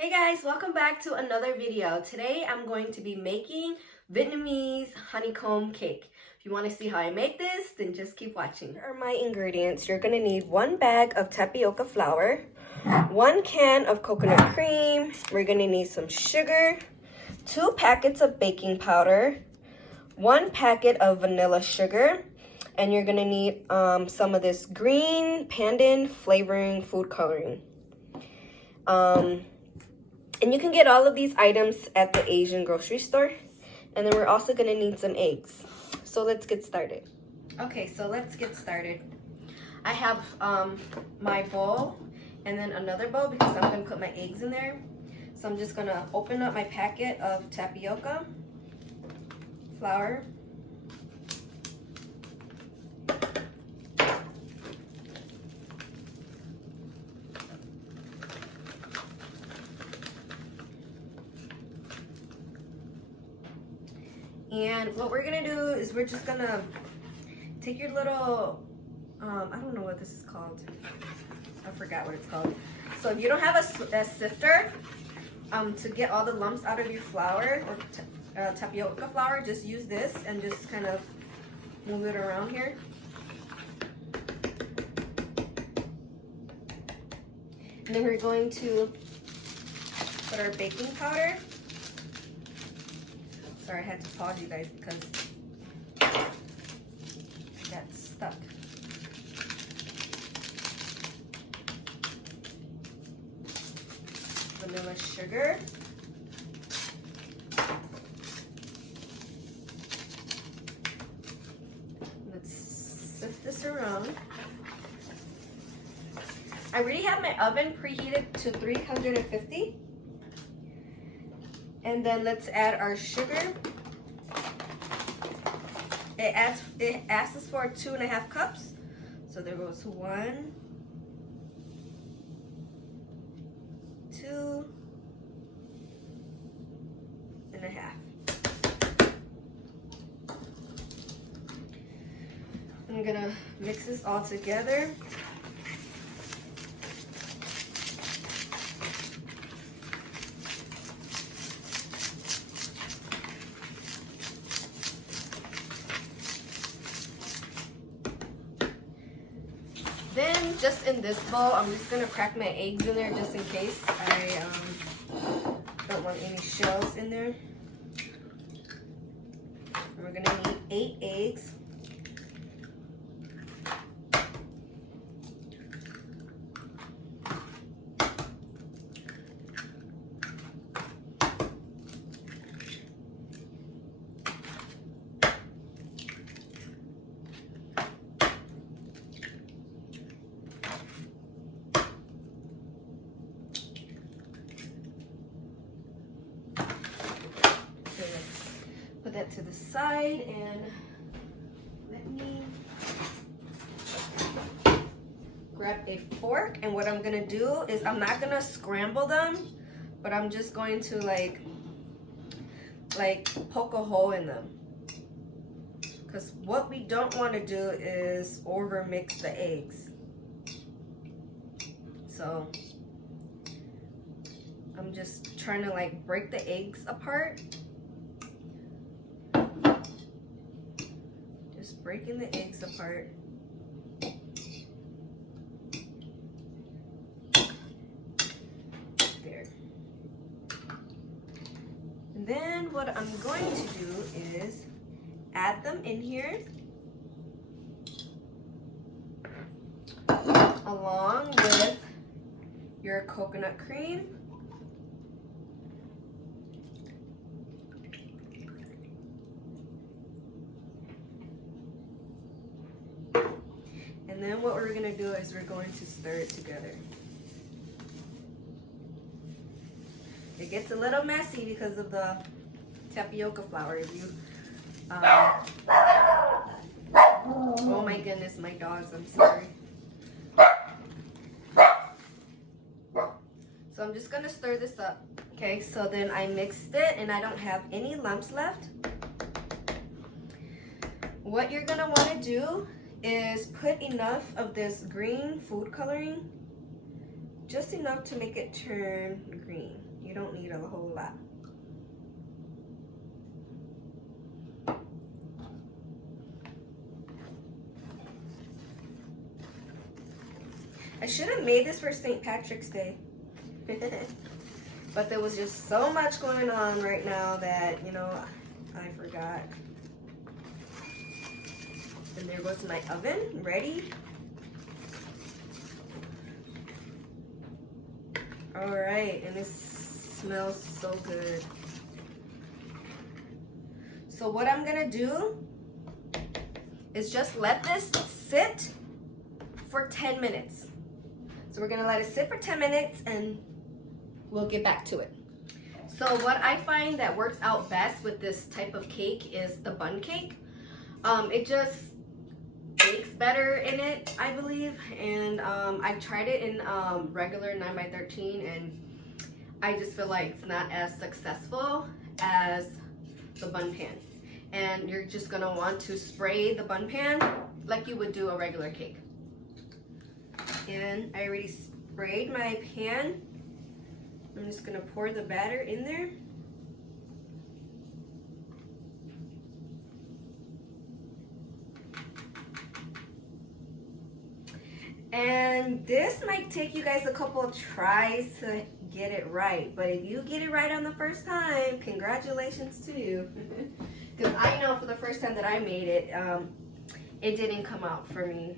Hey guys, welcome back to another video. Today I'm going to be making Vietnamese honeycomb cake. If you want to see how I make this, then just keep watching. Here are my ingredients. You're going to need 1 bag of tapioca flour, 1 can of coconut cream, we're going to need some sugar, 2 packets of baking powder, 1 packet of vanilla sugar, and you're going to need some of this green pandan flavoring food coloring. And you can get all of these items at the Asian grocery store. And then we're also gonna need some eggs. So let's get started. Okay, so let's get started. I have my bowl and then another bowl because I'm gonna put my eggs in there. So I'm just gonna open up my packet of tapioca flour. And what we're gonna do is we're just gonna take your little, I don't know what this is called. I forgot what it's called. So if you don't have a sifter to get all the lumps out of your flour or tapioca flour, just use this and just kind of move it around here. And then we're going to put our baking powder. Sorry, I had to pause you guys because I got stuck. Vanilla sugar. Let's sift this around. I already have my oven preheated to 350. And then let's add our sugar. It asks for 2.5 cups. So there goes 1, 2.5. I'm gonna mix this all together. Then, just in this bowl, I'm just gonna crack my eggs in there just in case. I don't want any shells in there. And we're gonna need 8 eggs. Put that to the side and let me grab a fork. And what I'm gonna do is I'm not gonna scramble them, but I'm just going to like poke a hole in them. Because what we don't want to do is over mix the eggs. So I'm just trying to like break the eggs apart. Just breaking the eggs apart. There. And then what I'm going to do is add them in here along with your coconut cream. And then what we're gonna do is we're going to stir it together. It gets a little messy because of the tapioca flour. If you, oh my goodness, my dogs, I'm sorry. So I'm just gonna stir this up. Okay, so then I mixed it and I don't have any lumps left. What you're gonna wanna do is put enough of this green food coloring, just enough to make it turn green. You don't need a whole lot. I should have made this for St. Patrick's Day. But there was just so much going on right now that, you know, I forgot. And there goes my oven, ready. All right, and it smells so good. So what I'm gonna do is just let this sit for 10 minutes. So we're gonna let it sit for 10 minutes and we'll get back to it. So what I find that works out best with this type of cake is the bun cake. It just bakes better in it, I believe. And I've tried it in regular 9x13 and I just feel like it's not as successful as the bun pan. And you're just gonna want to spray the bun pan like you would do a regular cake. And I already sprayed my pan. I'm just gonna pour the batter in there. And this might take you guys a couple of tries to get it right, but if you get it right on the first time, congratulations to you. Because I know for the first time that I made it, it didn't come out for me.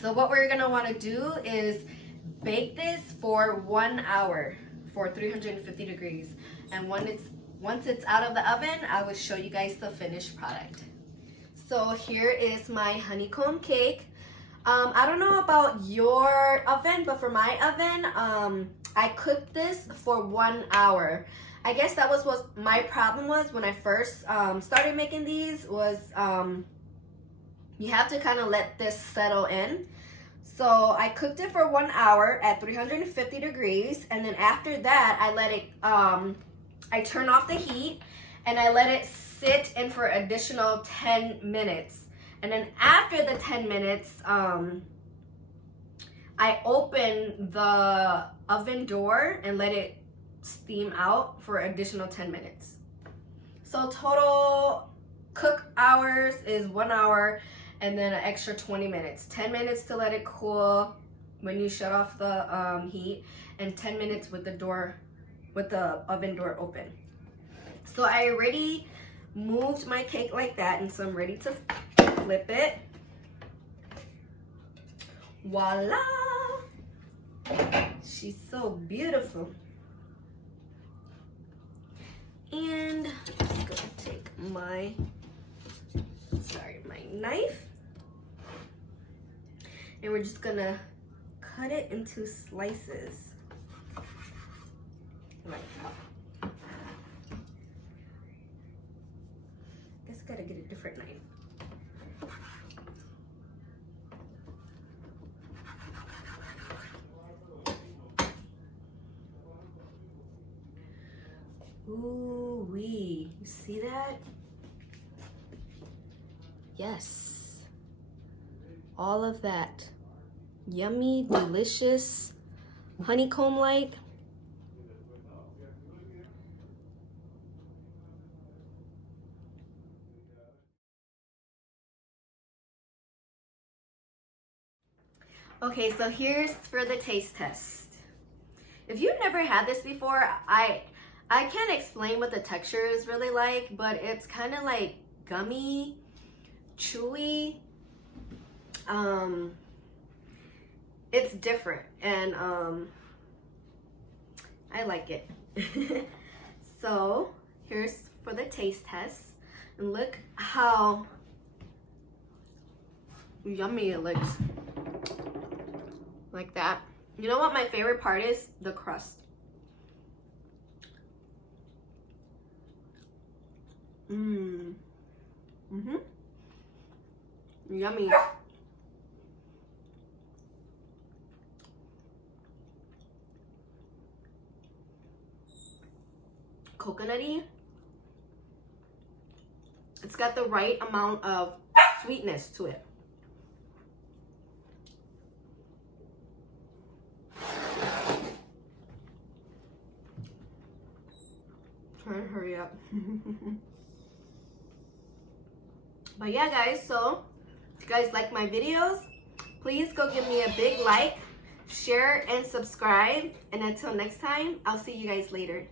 So what we're gonna wanna do is bake this for 1 hour for 350 degrees. And once it's out of the oven, I will show you guys the finished product. So here is my honeycomb cake. I don't know about your oven, but for my oven, I cooked this for 1 hour. I guess that was what my problem was when I first started making these was you have to kind of let this settle in. So I cooked it for 1 hour at 350 degrees, and then after that I let it I turn off the heat and I let it sit in for additional 10 minutes. And then after the 10 minutes, I open the oven door and let it steam out for additional 10 minutes. So total cook hours is 1 hour and then an extra 20 minutes. 10 minutes to let it cool when you shut off the heat, and 10 minutes with the oven door open. So I already moved my cake like that, and so I'm ready to flip it. Voila! She's so beautiful. And I'm just gonna take my knife, and we're just gonna cut it into slices like that. Guess I gotta get a different knife. Ooh wee, you see that? Yes, all of that yummy, delicious, honeycomb-like. Okay, so here's for the taste test. If you've never had this before, I can't explain what the texture is really like, but it's kind of like gummy, chewy. It's different, and I like it. So here's for the taste test, and look how yummy it looks. Like that. You know what my favorite part is? The crust. Yummy. Coconutty. It's got the right amount of sweetness to it. hurry up. But yeah, guys, so if you guys like my videos, please go give me a big like, share, and subscribe. And until next time, I'll see you guys later.